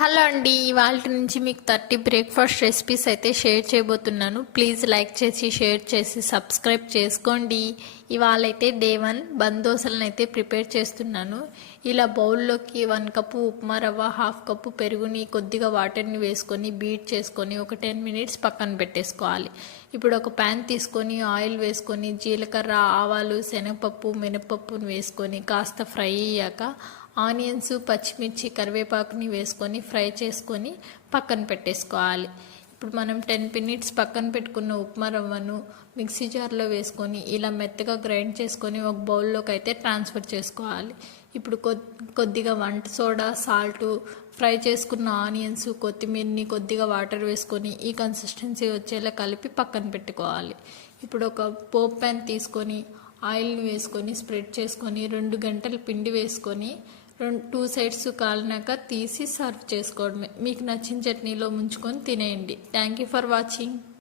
Hello అండి ఇవాళ నుంచి మీకు థర్టీ బ్రేక్ఫాస్ట్ రెసిపీస్ అయితే షేర్ చేయబోతున్నాను. ప్లీజ్ లైక్ చేసి షేర్ చేసి సబ్స్క్రైబ్ చేసుకోండి. ఇవాళ అయితే డే వన్ బందోసలను అయితే ప్రిపేర్ చేస్తున్నాను. ఇలా బౌల్లోకి వన్ కప్పు ఉప్మా రవ్వ హాఫ్ కప్పు పెరుగుని కొద్దిగా వాటర్ని వేసుకొని బీట్ చేసుకొని ఒక టెన్ మినిట్స్ పక్కన పెట్టేసుకోవాలి. ఇప్పుడు ఒక ప్యాన్ తీసుకొని ఆయిల్ వేసుకొని జీలకర్ర ఆవాలు శనగపప్పు మినపప్పుని వేసుకొని కాస్త ఫ్రై అయ్యాక ఆనియన్స్ పచ్చిమిర్చి కరివేపాకుని వేసుకొని ఫ్రై చేసుకొని పక్కన పెట్టేసుకోవాలి. ఇప్పుడు మనం టెన్ మినిట్స్ పక్కన పెట్టుకున్న ఉప్మా రవ్వను మిక్సీ జార్లో వేసుకొని ఇలా మెత్తగా గ్రైండ్ చేసుకొని ఒక బౌల్లోకి అయితే ట్రాన్స్ఫర్ చేసుకోవాలి. ఇప్పుడు కొద్దిగా వంట సోడా సాల్ట్ ఫ్రై చేసుకున్న ఆనియన్స్ కొత్తిమీరని కొద్దిగా వాటర్ వేసుకొని ఈ కన్సిస్టెన్సీ వచ్చేలా కలిపి పక్కన పెట్టుకోవాలి. ఇప్పుడు ఒక పోప్ ప్యాన్ తీసుకొని ఆయిల్ని వేసుకొని స్ప్రెడ్ చేసుకొని రెండు గంటలు పిండి వేసుకొని రెండు టూ సైడ్స్ కాలినాక తీసి సర్వ్ చేసుకోవడమే. మీకు నచ్చిన చట్నీలో ముంచుకొని తినేయండి. Thank you for watching.